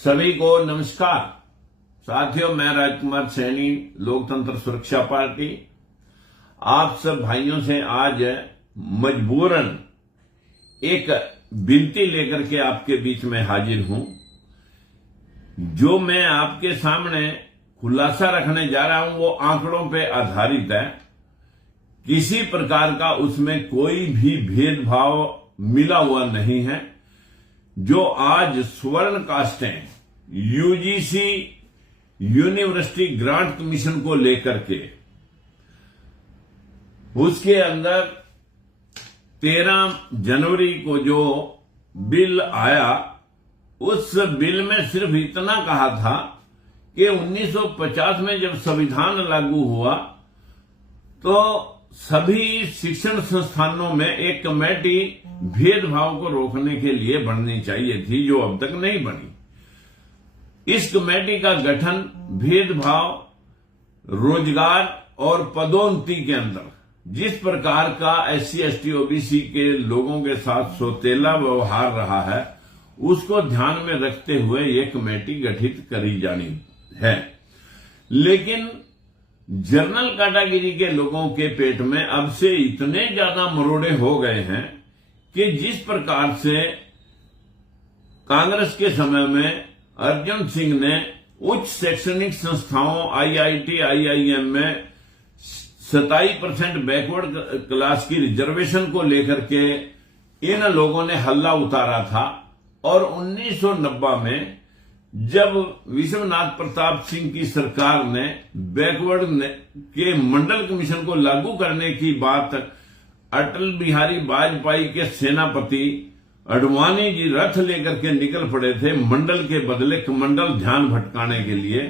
सभी को नमस्कार। साथियों, मैं राजकुमार सैनी, लोकतंत्र सुरक्षा पार्टी, आप सब भाइयों से आज मजबूरन एक विनती लेकर के आपके बीच में हाजिर हूं। जो मैं आपके सामने खुलासा रखने जा रहा हूं वो आंकड़ों पे आधारित है। किसी प्रकार का उसमें कोई भी भेदभाव मिला हुआ नहीं है। जो आज स्वर्ण कास्टें यूजीसी यूनिवर्सिटी ग्रांट कमीशन को लेकर के उसके अंदर 13 जनवरी को जो बिल आया, उस बिल में सिर्फ इतना कहा था कि 1950 में जब संविधान लागू हुआ तो सभी शिक्षण संस्थानों में एक कमेटी भेदभाव को रोकने के लिए बननी चाहिए थी, जो अब तक नहीं बनी। इस कमेटी का गठन भेदभाव, रोजगार और पदोन्नति के अंदर जिस प्रकार का SC ST OBC के लोगों के साथ सौतेला व्यवहार रहा है, उसको ध्यान में रखते हुए ये कमेटी गठित करी जानी है। लेकिन जनरल कैटेगरी के लोगों के पेट में अब से इतने ज्यादा मरोड़े हो गए हैं कि जिस प्रकार से कांग्रेस के समय में अर्जुन सिंह ने उच्च शैक्षणिक संस्थाओं IIT IIM में 27% बैकवर्ड क्लास की रिजर्वेशन को लेकर के इन लोगों ने हल्ला उतारा था, और 1990 में जब विश्वनाथ प्रताप सिंह की सरकार ने बैकवर्ड के मंडल कमीशन को लागू करने की बात अटल बिहारी वाजपेयी के सेनापति अडवाणी जी रथ लेकर के निकल पड़े थे मंडल के बदले कमंडल ध्यान भटकाने के लिए।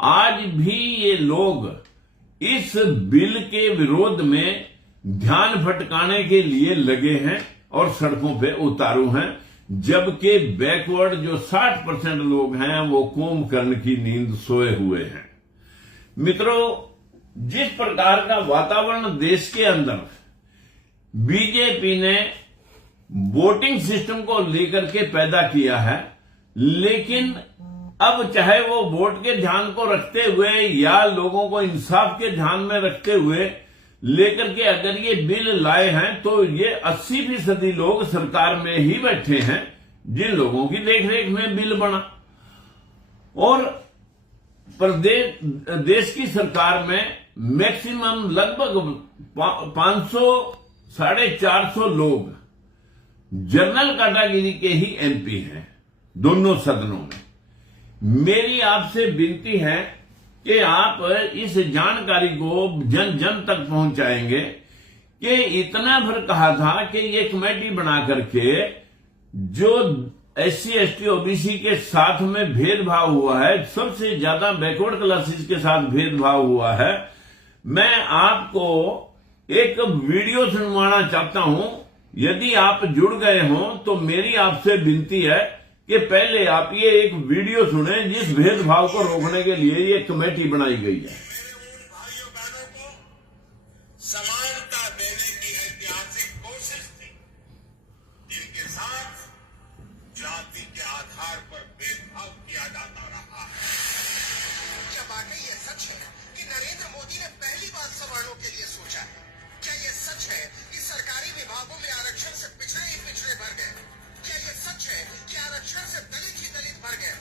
आज भी ये लोग इस बिल के विरोध में ध्यान भटकाने के लिए लगे हैं और सड़कों पे उतारू हैं, जबकि बैकवर्ड जो 60% लोग हैं वो कुंभकर्ण की नींद सोए हुए हैं। मित्रों, जिस प्रकार का वातावरण देश के अंदर बीजेपी ने वोटिंग सिस्टम को लेकर के पैदा किया है, लेकिन अब चाहे वो वोट के ध्यान को रखते हुए या लोगों को इंसाफ के ध्यान में रखते हुए लेकर के अगर ये बिल लाए हैं, तो ये 80% लोग सरकार में ही बैठे हैं जिन लोगों की देखरेख में बिल बना। और प्रदेश देश की सरकार में मैक्सिमम लगभग 500-450 लोग जनरल कैटेगरी के ही MP हैं दोनों सदनों में। मेरी आपसे विनती है कि आप इस जानकारी को जन जन तक पहुंचाएंगे कि इतना भर कहा था कि ये कमेटी बना करके जो SC ST OBC के साथ में भेदभाव हुआ है, सबसे ज्यादा बैकवर्ड क्लासेस के साथ भेदभाव हुआ है। मैं आपको एक वीडियो सुनवाना चाहता हूं। यदि आप जुड़ गए हो तो मेरी आपसे विनती है कि पहले आप ये एक वीडियो सुने जिस भेदभाव को रोकने के लिए ये कमेटी बनाई गई है। भाइयों बहनों को समानता देने की ऐतिहासिक कोशिश थी, जिनके साथ जाति के आधार पर भेदभाव किया जाता रहा है। क्या वाकई ये सच है कि नरेंद्र मोदी ने पहली बार सवर्णों के लिए सोचा है? क्या ये सच है कि सरकारी विभागों में आरक्षण से पिछड़े ही पिछड़े भर गए? क्या ये सच है कि आरक्षण से दलित ही दलित भर गए?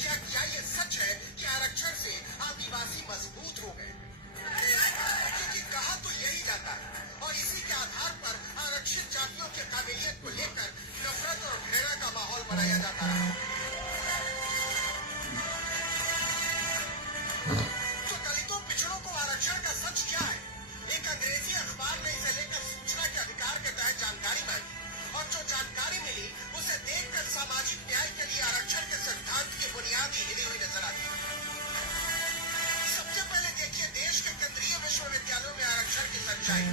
या क्या ये सच है कि आरक्षण से आदिवासी मजबूत हो गए? क्योंकि कहा तो यही जाता है, और इसी के आधार पर आरक्षित जातियों के काबिलियत को लेकर नफरत और घृणा का माहौल बनाया जाता है। तो दलितों पिछड़ों को आरक्षण का सच क्या है? एक अंग्रेजी अखबार ने इसे लेकर सूचना के अधिकार के तहत जानकारी मांगी, और जो जानकारी मिली उसे देखकर सामाजिक न्याय के लिए आरक्षण के सिद्धांत की बुनियाद ही हिली हुई नजर आती है। सबसे पहले देखिए देश के केंद्रीय विश्वविद्यालयों में आरक्षण की सच्चाई।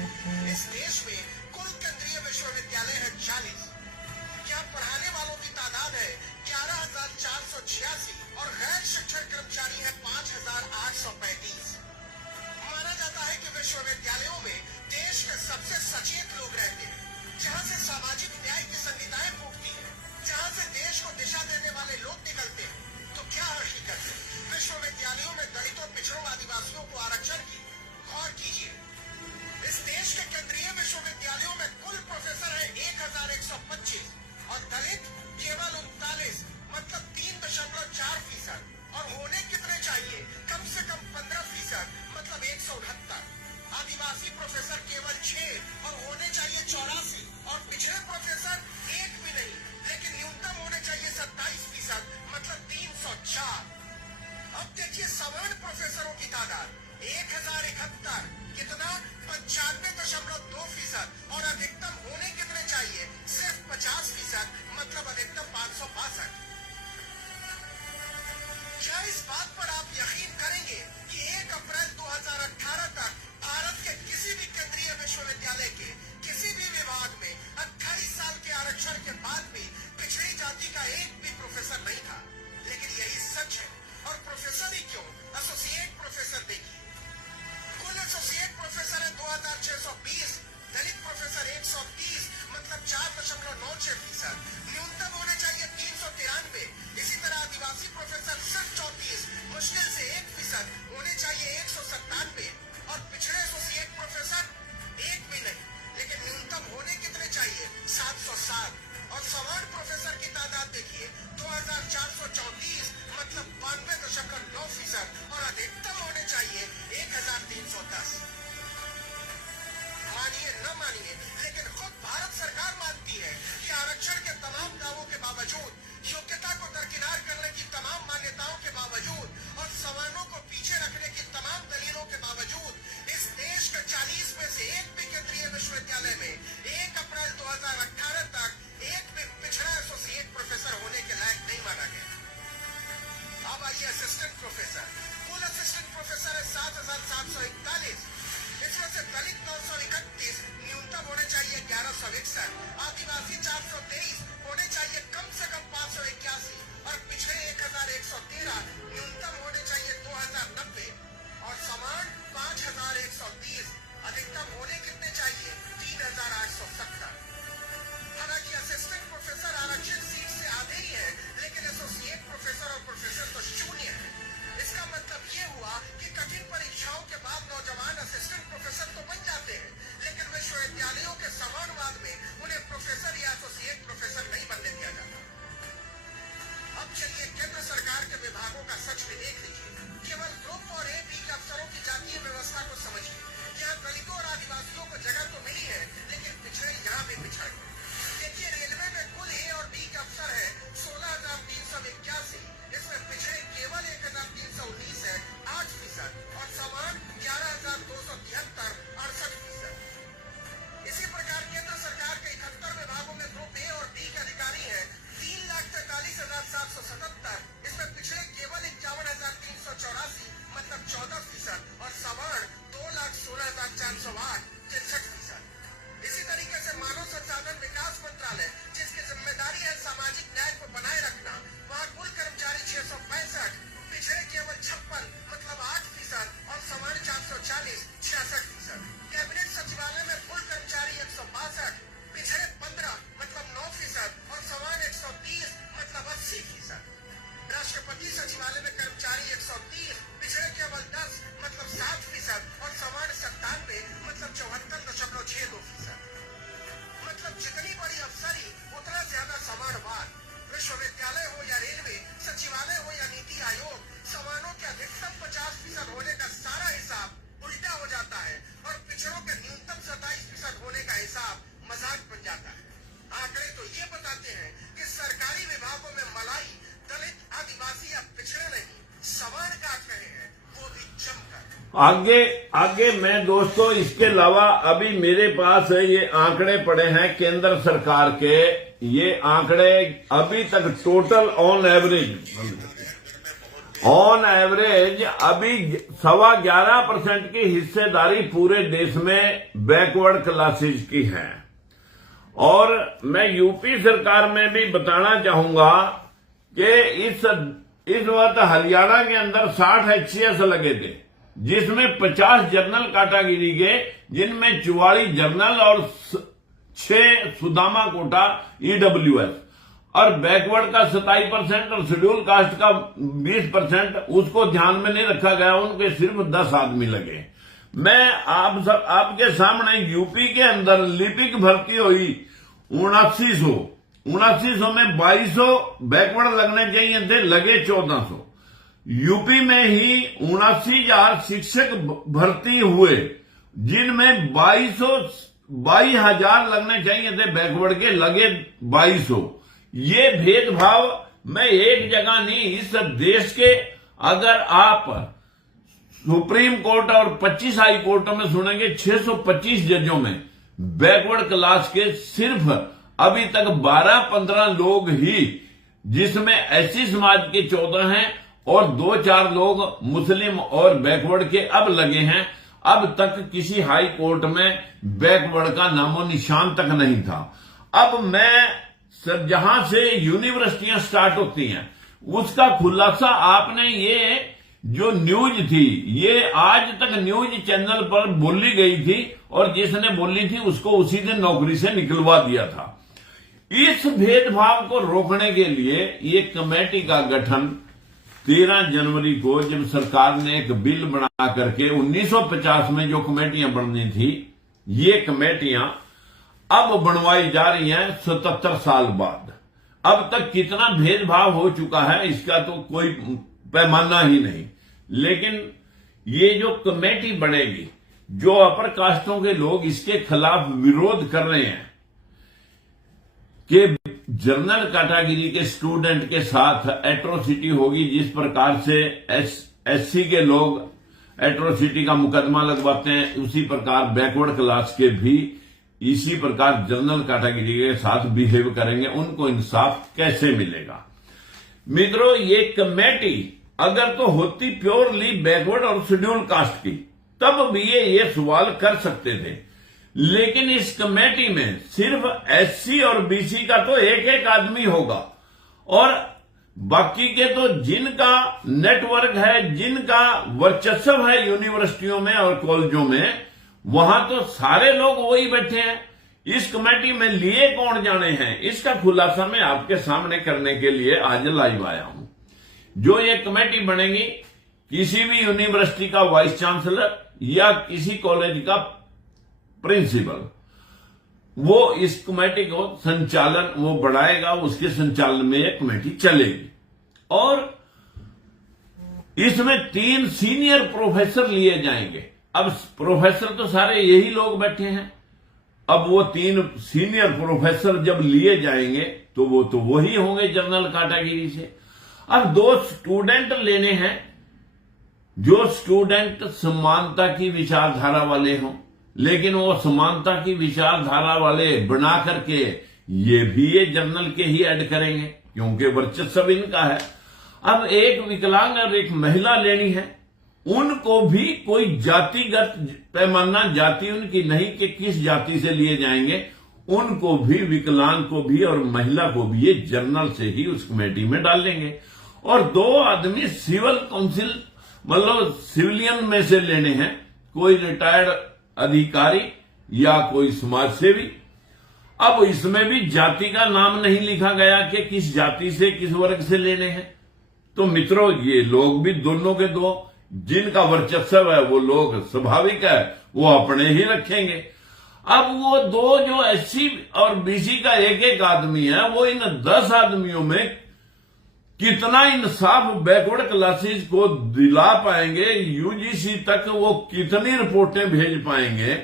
इस देश में कुल केंद्रीय विश्वविद्यालय है 40। यहाँ पढ़ाने वालों की तादाद है 11,486 और गैर शिक्षण कर्मचारी है 5,835। माना जाता है कि विश्वविद्यालयों में देश के सबसे सचेत लोग रहते हैं, जहाँ से सामाजिक न्याय की संहिताएं फूटती हैं, जहाँ से देश को दिशा देने वाले लोग निकलते हैं। क्या हकीकत है विश्वविद्यालयों में दलितों, पिछड़ों, आदिवासियों को आरक्षण की? गौर कीजिए, इस देश के केंद्रीय विश्वविद्यालयों में कुल प्रोफेसर है 1125 और दलित केवल 39, मतलब 3.4%। और होने कितने चाहिए? कम से कम 15%, मतलब 169। आदिवासी प्रोफेसर केवल 6 और होने चाहिए 84, और पिछड़े प्रोफेसर एक भी नहीं, लेकिन न्यूनतम होने चाहिए 27%, मतलब 304। अब देखिए सवर्ण प्रोफेसरों की तादाद 1071, कितना? 95.2%, और अधिकतम होने कितने चाहिए? सिर्फ 50%, मतलब अधिकतम 562। क्या इस बात पर आप यकीन करेंगे कि 1 अप्रैल 2018 तक भारत के किसी भी केंद्रीय विश्वविद्यालय के किसी भी विभाग में 28 साल के आरक्षण के बाद भी पिछड़ी जाति का एक भी प्रोफेसर नहीं था? लेकिन यही सच है। और प्रोफेसर ही क्यों, एसोसिएट प्रोफेसर देखिए, कुल एसोसिएट प्रोफेसर है 2620, दलित प्रोफेसर 130, मतलब 4.96%। न्यूनतम होने चाहिए 393। इसी तरह आदिवासी प्रोफेसर सिर्फ 34, मुश्किल से 1%, होने चाहिए 197। और पिछड़े एसोसिएट प्रोफेसर एक भी नहीं, लेकिन न्यूनतम होने कितने चाहिए? 707। और सवर्ण प्रोफेसर की तादाद देखिए 2434, मतलब 92.9%, और अधिकतम होने चाहिए 1310। मानिए न मानिए, लेकिन खुद भारत सरकार मानती है कि आरक्षण के तमाम दावों के बावजूद, योग्यता को दरकिनार करने की तमाम मान्यताओं के बावजूद और सवर्णों को पीछे रखने की तमाम दलीलों के बावजूद इस देश के 40 में से एक भी केंद्रीय विश्वविद्यालय में 1 अप्रैल 2018 तक एक भी पिछड़ा एसोसिएट प्रोफेसर होने के लायक नहीं माना गया। अब आइए असिस्टेंट प्रोफेसर। कुल असिस्टेंट प्रोफेसर है 7741, इसमें से दलित 931, न्यूनतम होने चाहिए 1161, आदिवासी 423, होने चाहिए कम से कम 581, और पिछड़े 1113, न्यूनतम होने चाहिए 2090, और समान 5130, अधिकतम होने कितने चाहिए? 3870। हालांकि असिस्टेंट प्रोफेसर आरक्षित सीट से आधे ही है, लेकिन एसोसिएट प्रोफेसर और प्रोफेसर तो शून्य है। इसका मतलब ये हुआ कि कठिन परीक्षाओं के बाद नौजवान असिस्टेंट प्रोफेसर तो बन जाते हैं, लेकिन विश्वविद्यालयों के समानवाद में उन्हें प्रोफेसर या एसोसिएट प्रोफेसर नहीं बनने दिया जाता। अब चलिए केंद्र सरकार के विभागों का सच भी देख लीजिए। केवल ग्रुप और एपी के अफसरों की जातीय व्यवस्था को समझिए। यहाँ दलितों और आदिवासियों को जगह तो मिली है, लेकिन पिछड़े यहाँ भी पिछड़ गए। देखिए रेलवे में कुल ए और बी के अफसर है 16,381, इसमें पिछड़े केवल 1,319 है, 8%, और समान 11,273, 68%। इसी प्रकार केंद्र सरकार के 71 विभागों में ग्रुप ए और बी के अधिकारी हैं 3,43,777, इसमें पिछड़े केवल 51,384, मतलब 14%, और सवर्ण 2,16,408, 63%। इसी तरीके से मानव संसाधन विकास मंत्रालय, जिसकी जिम्मेदारी है सामाजिक न्याय को बनाए रखना, वहाँ कुल कर्मचारी 665, पिछड़े केवल 56, मतलब 8%, और सवर्ण 440, 66%। कैबिनेट सचिवालय में कुल कर्मचारी 162, पिछड़े 15, मतलब 9%, और सवर्ण 130, मतलब 80%। राष्ट्रपति सचिवालय में कर्मचारी 130, पिछड़े केवल 10, मतलब 60%, और सवर्ण 97, मतलब 74.62%। मतलब जितनी बड़ी अफसरी उतना ज्यादा समानवाद। विश्वविद्यालय हो या रेलवे, सचिवालय हो या नीति आयोग, सवर्णों के अधिकतम 50% होने का सारा हिसाब उल्टा हो जाता है, और पिछड़ों के न्यूनतम 27% होने का हिसाब मजाक बन जाता है। आंकड़े तो ये बताते हैं कि सरकारी विभागों में मलाई, दलित, आदिवासी या पिछड़े नहीं, सवर्ण काट रहे हैं, वो भी जमकर। आगे मैं दोस्तों इसके अलावा अभी मेरे पास ये आंकड़े पड़े हैं केंद्र सरकार के। ये आंकड़े अभी तक टोटल ऑन एवरेज अभी 11.25% की हिस्सेदारी पूरे देश में बैकवर्ड क्लासेज की है। और मैं यूपी सरकार में भी बताना चाहूंगा कि इस वक्त हरियाणा के अंदर 60 HCS लगे थे, जिसमें 50 जनरल कैटेगरी के, जिनमें 44 जनरल और 6 सुदामा कोटा EWS। और बैकवर्ड का 27% और शेड्यूल कास्ट का 20% उसको ध्यान में नहीं रखा गया, उनके सिर्फ 10 आदमी लगे। मैं आपके सामने यूपी के अंदर लिपिक भर्ती हुई 7900 में 2200 बैकवर्ड लगने चाहिए थे, लगे 1400। यूपी में ही 79,000 शिक्षक भर्ती हुए, जिनमें 22,000 लगने चाहिए थे बैकवर्ड के, लगे 2200। ये भेदभाव मैं एक जगह नहीं, इस देश के अगर आप सुप्रीम कोर्ट और 25 हाई कोर्टों में सुनेंगे 625 जजों में बैकवर्ड क्लास के सिर्फ अभी तक 12-15 लोग ही, जिसमें एससी समाज के 14 हैं और 2-4 लोग मुस्लिम और बैकवर्ड के अब लगे हैं। अब तक किसी हाई कोर्ट में बैकवर्ड का नामो निशान तक नहीं था। अब मैं सर जहां से यूनिवर्सिटियां स्टार्ट होती हैं उसका खुलासा आपने, ये जो न्यूज थी ये आज तक न्यूज चैनल पर बोली गई थी और जिसने बोली थी उसको उसी दिन नौकरी से निकलवा दिया था। इस भेदभाव को रोकने के लिए ये कमेटी का गठन 13 जनवरी को, जब सरकार ने एक बिल बना करके 1950 में जो कमेटियां बननी थी, ये कमेटियां अब बनवाई जा रही हैं 77 साल बाद। अब तक कितना भेदभाव हो चुका है इसका तो कोई पैमाना ही नहीं। लेकिन ये जो कमेटी बनेगी, जो अपर कास्टों के लोग इसके खिलाफ विरोध कर रहे हैं कि जनरल कैटेगरी के स्टूडेंट के साथ एट्रोसिटी होगी, जिस प्रकार से एससी के लोग एट्रोसिटी का मुकदमा लगवाते हैं, उसी प्रकार बैकवर्ड क्लास के भी इसी प्रकार जनरल कैटेगरी के साथ बिहेव करेंगे। उनको इंसाफ कैसे मिलेगा? मित्रों, ये कमेटी अगर तो होती प्योरली बैकवर्ड और शेड्यूल कास्ट की, तब भी ये सवाल कर सकते थे। लेकिन इस कमेटी में सिर्फ एससी और बीसी का तो एक आदमी होगा और बाकी के तो जिनका नेटवर्क है, जिनका वर्चस्व है यूनिवर्सिटियों में और कॉलेजों में, वहां तो सारे लोग वही बैठे हैं। इस कमेटी में लिए कौन जाने हैं, इसका खुलासा मैं आपके सामने करने के लिए आज लाइव आया हूं। जो ये कमेटी बनेगी, किसी भी यूनिवर्सिटी का वाइस चांसलर या किसी कॉलेज का प्रिंसिपल, वो इस कमेटी को संचालन वो बढ़ाएगा, उसके संचालन में ये कमेटी चलेगी। और इसमें 3 सीनियर प्रोफेसर लिए जाएंगे। अब प्रोफेसर तो सारे यही लोग बैठे हैं, अब वो 3 सीनियर प्रोफेसर जब लिए जाएंगे तो वो तो वही होंगे जनरल कैटेगरी से। अब 2 स्टूडेंट लेने हैं, जो स्टूडेंट समानता की विचारधारा वाले हों, लेकिन वो समानता की विचारधारा वाले बना करके ये जनरल के ही ऐड करेंगे, क्योंकि वर्चस्व इनका है। अब एक विकलांग और एक महिला लेनी है, उनको भी कोई जातिगत पैमाना, जाति उनकी नहीं कि किस जाति से लिए जाएंगे, उनको भी, विकलांग को भी और महिला को भी ये जनरल से ही उस कमेटी में डालेंगे। और 2 आदमी सिविल काउंसिल मतलब सिविलियन में से लेने हैं, कोई रिटायर्ड अधिकारी या कोई समाज सेवी। अब इसमें भी जाति का नाम नहीं लिखा गया कि किस जाति से, किस वर्ग से लेने हैं। तो मित्रों, ये लोग भी दोनों के 2, जिनका वर्चस्व है वो लोग स्वाभाविक है वो अपने ही रखेंगे। अब वो 2 जो एससी और बीसी का एक आदमी है, वो इन 10 आदमियों में कितना इंसाफ बैकवर्ड क्लासेस को दिला पाएंगे, यूजीसी तक वो कितनी रिपोर्टें भेज पाएंगे,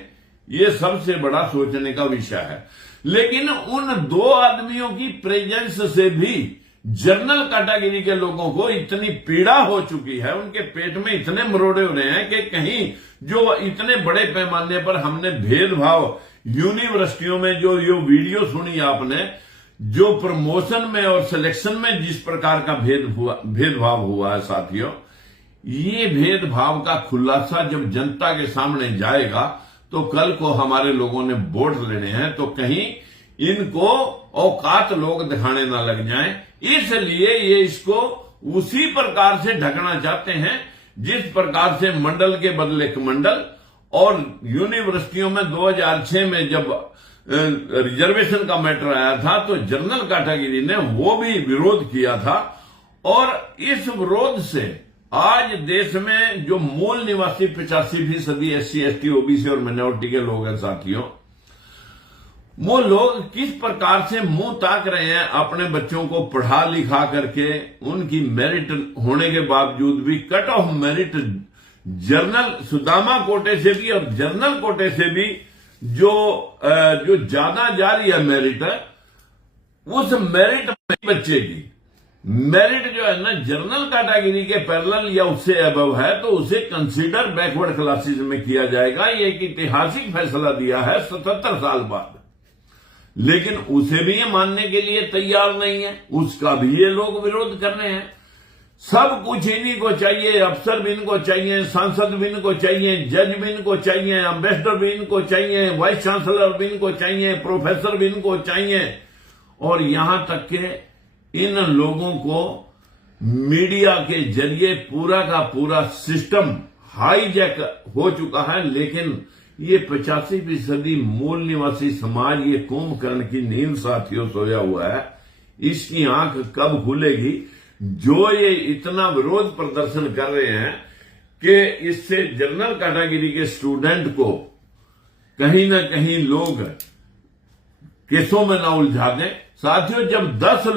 ये सबसे बड़ा सोचने का विषय है। लेकिन उन 2 आदमियों की प्रेजेंस से भी जनरल कैटेगरी के लोगों को इतनी पीड़ा हो चुकी है, उनके पेट में इतने मरोड़े हो रहे हैं कि कहीं जो इतने बड़े पैमाने पर हमने भेदभाव यूनिवर्सिटियों में, जो वीडियो सुनी आपने, जो प्रमोशन में और सिलेक्शन में जिस प्रकार का भेदभाव हुआ है साथियों, ये भेदभाव का खुलासा जब जनता के सामने जाएगा तो कल को हमारे लोगों ने वोट लेने हैं तो कहीं इनको औकात लोग दिखाने ना लग जाएं। इसलिए ये इसको उसी प्रकार से ढकना चाहते हैं जिस प्रकार से मंडल के बदले कमंडल, और यूनिवर्सिटियों में 2006 में जब रिजर्वेशन का मैटर आया था तो जनरल कैटेगरी ने वो भी विरोध किया था। और इस विरोध से आज देश में जो मूल निवासी 85% SC ST OBC और माइनॉरिटी के लोग हैं साथियों, वो लोग किस प्रकार से मुंह ताक रहे हैं अपने बच्चों को पढ़ा लिखा करके, उनकी मेरिट होने के बावजूद भी cut off merit journal Sudama कोटे से भी और जर्नल कोटे से भी जो ज्यादा जा रही है मेरिट, उस मेरिट में बच्चे की मेरिट जो है ना जनरल कैटेगरी के पैरेलल या उससे अबव है तो उसे कंसीडर बैकवर्ड क्लासेस में किया जाएगा। ये एक ऐतिहासिक फैसला दिया है 77 साल बाद, लेकिन उसे भी ये मानने के लिए तैयार नहीं है, उसका भी ये लोग विरोध कर रहे हैं। सब कुछ इन्हीं को चाहिए, अफसर भी इनको चाहिए, सांसद भी इनको चाहिए, जज भी इनको चाहिए, एम्बेसडर भी इनको चाहिए, वाइस चांसलर भी इनको चाहिए, प्रोफेसर भी इनको चाहिए। और यहां तक के इन लोगों को मीडिया के जरिए पूरा का पूरा सिस्टम हाईजैक हो चुका है। लेकिन ये 85% मूल निवासी समाज ये कुंभकर्ण की नींद साथियों सोया हुआ है, इसकी आंख कब खुलेगी? जो ये इतना विरोध प्रदर्शन कर रहे हैं कि इससे जनरल कैटेगरी के स्टूडेंट को कहीं ना कहीं लोग केसों में ना उलझा दें। साथियों जब 10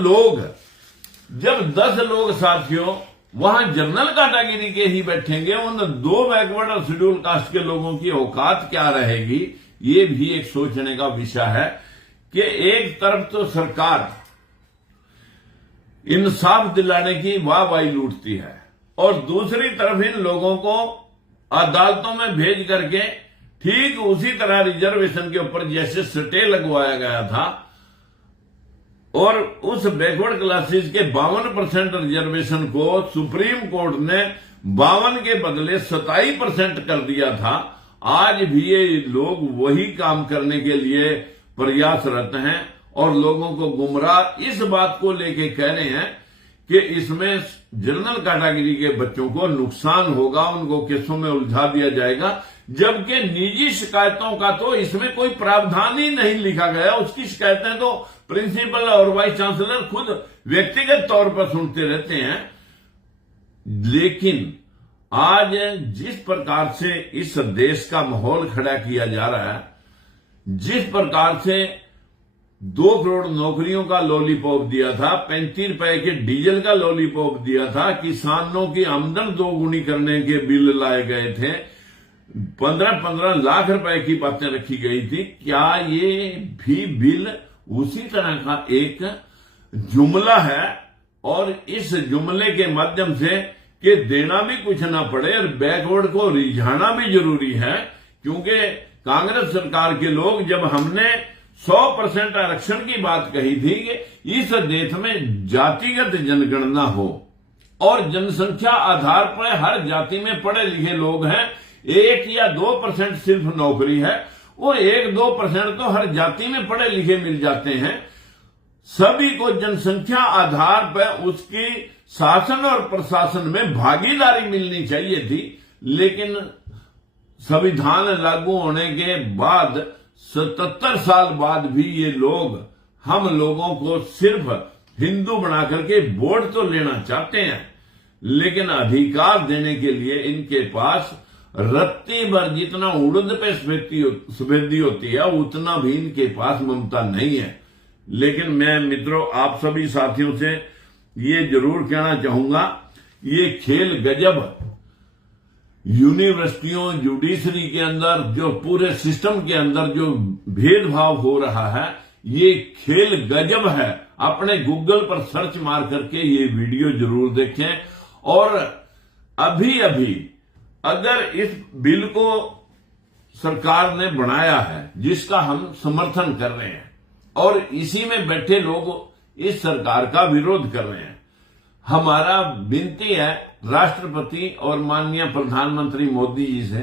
लोग साथियों वहां जनरल कैटेगरी के ही बैठेंगे, उन 2 बैकवर्ड और शेड्यूल कास्ट के लोगों की औकात क्या रहेगी? ये भी एक सोचने का विषय है कि एक तरफ तो सरकार इंसाफ दिलाने की वाहवाही लूटती है और दूसरी तरफ इन लोगों को अदालतों में भेज करके ठीक उसी तरह रिजर्वेशन के ऊपर जैसे स्टे लगवाया गया था और उस बैकवर्ड क्लासेस के 52% रिजर्वेशन को सुप्रीम कोर्ट ने 52 के बदले 27% कर दिया था। आज भी ये लोग वही काम करने के लिए प्रयासरत हैं और लोगों को गुमराह इस बात को लेके कह रहे हैं कि इसमें जनरल कैटेगरी के बच्चों को नुकसान होगा, उनको केसों में उलझा दिया जाएगा, जबकि निजी शिकायतों का तो इसमें कोई प्रावधान ही नहीं लिखा गया। उसकी शिकायतें तो प्रिंसिपल और वाइस चांसलर खुद व्यक्तिगत तौर पर सुनते रहते हैं। लेकिन आज जिस प्रकार से इस देश का माहौल खड़ा किया जा रहा है, जिस प्रकार से 2 करोड़ नौकरियों का लॉलीपॉप दिया था, 35 रुपए के डीजल का लॉलीपॉप दिया था, किसानों की आमदन 2 गुनी करने के बिल लाए गए थे, 15-15 लाख रुपए की बातें रखी गई थी। क्या ये भी बिल उसी तरह का एक जुमला है? और इस जुमले के माध्यम से कि देना भी कुछ ना पड़े और बैकवर्ड को रिझाना भी जरूरी है, क्योंकि कांग्रेस सरकार के लोग जब हमने 100% आरक्षण की बात कही थी कि इस देश में जातिगत जनगणना हो और जनसंख्या आधार पर हर जाति में पढ़े लिखे लोग हैं, 1 या 2% सिर्फ नौकरी है, वो 1-2% तो हर जाति में पढ़े लिखे मिल जाते हैं। सभी को जनसंख्या आधार पर उसकी शासन और प्रशासन में भागीदारी मिलनी चाहिए थी। लेकिन संविधान लागू होने के बाद 77 साल बाद भी ये लोग हम लोगों को सिर्फ हिंदू बना करके वोट तो लेना चाहते हैं, लेकिन अधिकार देने के लिए इनके पास रत्ती भर जितना उड़द पे सफेदी होती है उतना भी इनके पास ममता नहीं है। लेकिन मैं मित्रों आप सभी साथियों से ये जरूर कहना चाहूंगा, ये खेल गजब यूनिवर्सिटियों जुडिशरी के अंदर जो पूरे सिस्टम के अंदर जो भेदभाव हो रहा है, ये खेल गजब है। अपने गूगल पर सर्च मार करके ये वीडियो जरूर देखें। और अभी अगर इस बिल को सरकार ने बनाया है जिसका हम समर्थन कर रहे हैं और इसी में बैठे लोग इस सरकार का विरोध कर रहे हैं, हमारा विनती है राष्ट्रपति और माननीय प्रधानमंत्री मोदी जी से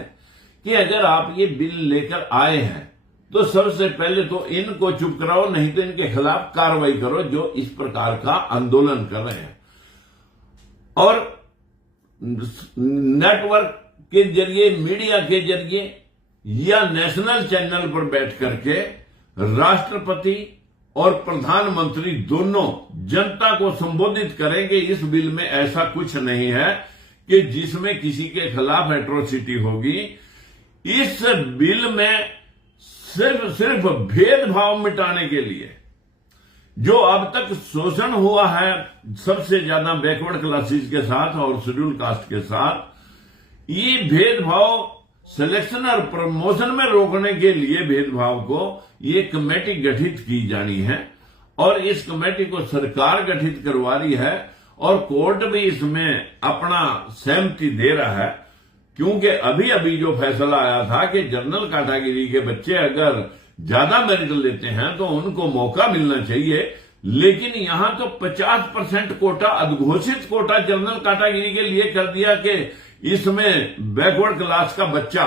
कि अगर आप ये बिल लेकर आए हैं तो सबसे पहले तो इनको चुप कराओ, नहीं तो इनके खिलाफ कार्रवाई करो जो इस प्रकार का आंदोलन कर रहे हैं। और नेटवर्क के जरिए, मीडिया के जरिए या नेशनल चैनल पर बैठ करके राष्ट्रपति और प्रधानमंत्री दोनों जनता को संबोधित करेंगे। इस बिल में ऐसा कुछ नहीं है कि जिसमें किसी के खिलाफ एट्रोसिटी होगी। इस बिल में सिर्फ भेदभाव मिटाने के लिए जो अब तक शोषण हुआ है सबसे ज्यादा बैकवर्ड क्लासेस के साथ और शेड्यूल कास्ट के साथ, ये भेदभाव सिलेक्शन और प्रमोशन में रोकने के लिए भेदभाव को ये कमेटी गठित की जानी है और इस कमेटी को सरकार गठित करवा रही है और कोर्ट भी इसमें अपना सहमति दे रहा है, क्योंकि अभी अभी जो फैसला आया था कि जनरल कैटेगरी के बच्चे अगर ज्यादा मेरिट लेते हैं तो उनको मौका मिलना चाहिए, लेकिन यहां तो 50% कोटा, अघोषित कोटा जनरल कैटेगरी के लिए कर दिया कि इसमें बैकवर्ड क्लास का बच्चा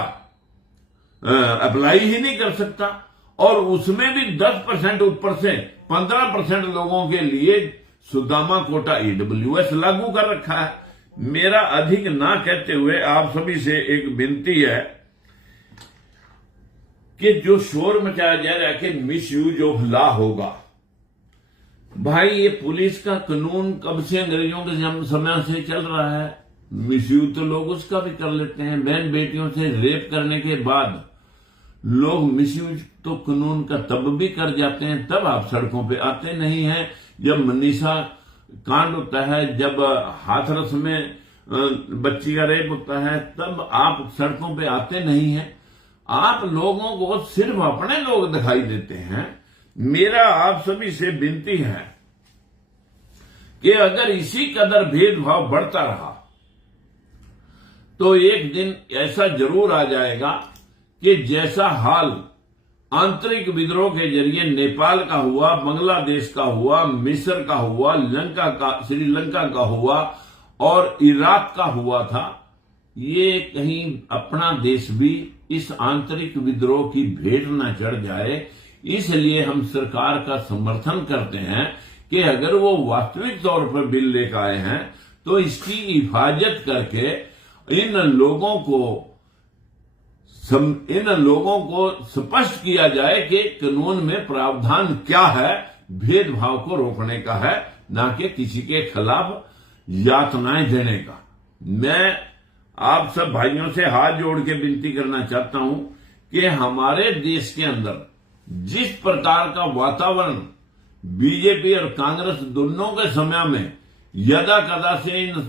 अप्लाई ही नहीं कर सकता और उसमें भी 10% ऊपर से 15% लोगों के लिए सुदामा कोटा ईडब्ल्यूएस लागू कर रखा है। मेरा अधिक ना कहते हुए आप सभी से एक विनती है कि जो शोर मचाया जा रहा है कि मिस यूज ऑफ लॉ होगा, भाई ये पुलिस का कानून कब से अंग्रेजों के समय से चल रहा है। मिस यूज तो लोग उसका भी कर लेते हैं। बहन बेटियों से रेप करने के बाद लोग मिस यूज तो कानून का तब भी कर जाते हैं, तब आप सड़कों पे आते नहीं हैं। जब मनीषा कांड होता है, जब हाथरस में बच्ची का रेप होता है, तब आप सड़कों पे आते नहीं हैं। आप लोगों को सिर्फ अपने लोग दिखाई देते हैं। मेरा आप सभी से विनती है कि अगर इसी कदर भेदभाव बढ़ता रहा तो एक दिन ऐसा जरूर आ जाएगा कि जैसा हाल आंतरिक विद्रोह के जरिए नेपाल का हुआ, बांग्लादेश का हुआ, मिस्र का हुआ, श्रीलंका का हुआ और इराक का हुआ था, ये कहीं अपना देश भी इस आंतरिक विद्रोह की भेंट न चढ़ जाए। इसलिए हम सरकार का समर्थन करते हैं कि अगर वो वास्तविक तौर पर बिल लेकर आए हैं तो इसकी हिफाजत करके इन लोगों को स्पष्ट किया जाए कि कानून में प्रावधान क्या है, भेदभाव को रोकने का है, ना कि किसी के खिलाफ यातनाएं देने का। मैं आप सब भाइयों से हाथ जोड़ के विनती करना चाहता हूं कि हमारे देश के अंदर जिस प्रकार का वातावरण बीजेपी और कांग्रेस दोनों के समय में यदा कदा से इन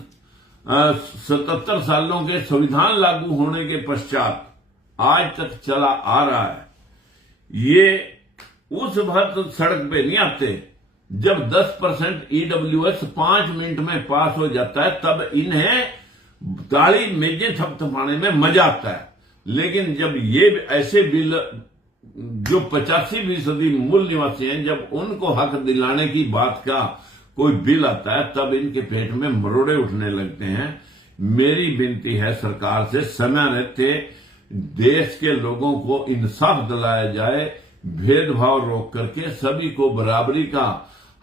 77 सालों के संविधान लागू होने के पश्चात आज तक चला आ रहा है, ये उस वक्त सड़क पे नहीं आते जब 10% ईडब्ल्यूएस 5 मिनट में पास हो जाता है, तब इन्हें ताली मेजें थपथपाने में मजा आता है। लेकिन जब ये ऐसे बिल जो 85% मूल निवासी हैं, जब उनको हक दिलाने की बात का कोई बिल आता है, तब इनके पेट में मरोड़े उठने लगते हैं। मेरी विनती है सरकार से, समय रहते देश के लोगों को इंसाफ दिलाया जाए, भेदभाव रोक करके सभी को बराबरी का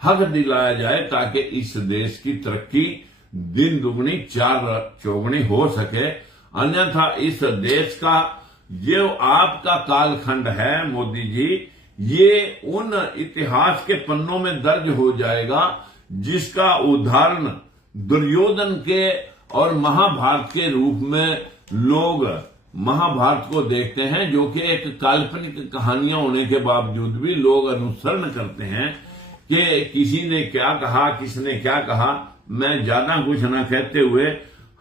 हक दिलाया जाए, ताकि इस देश की तरक्की दिन दुगनी चार चौगुनी हो सके। अन्यथा इस देश का जो आपका कालखंड है मोदी जी, ये उन इतिहास के पन्नों में दर्ज हो जाएगा जिसका उदाहरण दुर्योधन के और महाभारत के रूप में लोग महाभारत को देखते हैं, जो कि एक काल्पनिक कहानियां होने के बावजूद भी लोग अनुसरण करते हैं कि किसी ने क्या कहा, किसने क्या कहा। मैं ज्यादा कुछ न कहते हुए,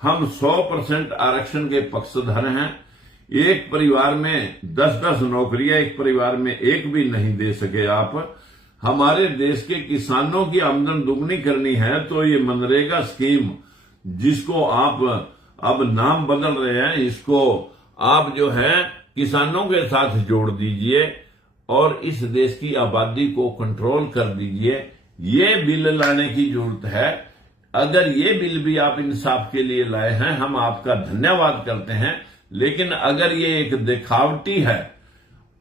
हम 100% आरक्षण के पक्षधर हैं। एक परिवार में 10-10 नौकरियां एक परिवार में एक भी नहीं दे सके आप। हमारे देश के किसानों की आमदन दुगनी करनी है तो ये मनरेगा स्कीम, जिसको आप अब नाम बदल रहे हैं, इसको आप जो है किसानों के साथ जोड़ दीजिए और इस देश की आबादी को कंट्रोल कर दीजिए। ये बिल लाने की जरूरत है। अगर ये बिल भी आप इंसाफ के लिए लाए हैं, हम आपका धन्यवाद करते हैं। लेकिन अगर ये एक दिखावटी है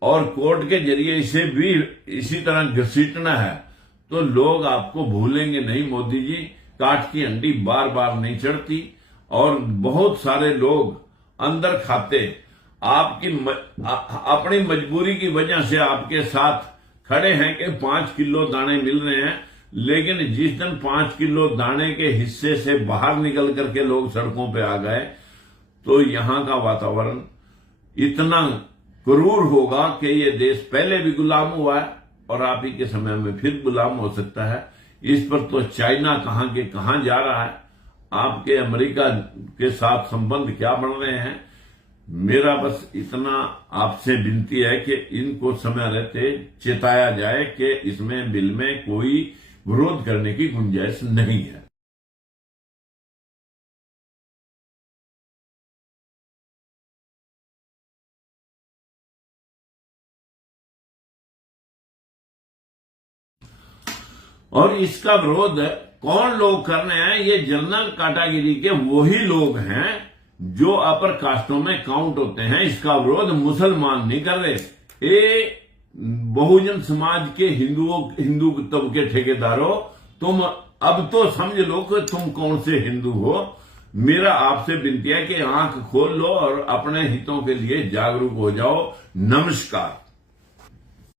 और कोर्ट के जरिए इसे भी इसी तरह घसीटना है, तो लोग आपको भूलेंगे नहीं। मोदी जी, काठ की हंडी बार बार नहीं चढ़ती और बहुत सारे लोग अंदर खाते आपकी अपनी मजबूरी की वजह से आपके साथ खड़े हैं कि 5 किलो दाने मिल रहे हैं, लेकिन जिस दिन 5 किलो दाने के हिस्से से बाहर निकल करके लोग सड़कों पे आ गए तो यहां का वातावरण इतना क्रूर होगा कि ये देश पहले भी गुलाम हुआ है और आप ही के समय में फिर गुलाम हो सकता है। इस पर तो चाइना कहां के कहां जा रहा है, आपके अमेरिका के साथ संबंध क्या बन रहे हैं। मेरा बस इतना आपसे विनती है कि इनको समय रहते चेताया जाए कि इसमें बिल में कोई विरोध करने की गुंजाइश नहीं है। और इसका विरोध कौन लोग कर रहे हैं? ये जनरल कैटेगरी के वही लोग हैं जो अपर कास्टों में काउंट होते हैं। इसका विरोध मुसलमान नहीं कर रहे। ये बहुजन समाज के हिंदू तबके ठेकेदारों, तुम अब तो समझ लो कि तुम कौन से हिंदू हो। मेरा आपसे विनती है कि आंख खोल लो और अपने हितों के लिए जागरूक हो जाओ। नमस्कार।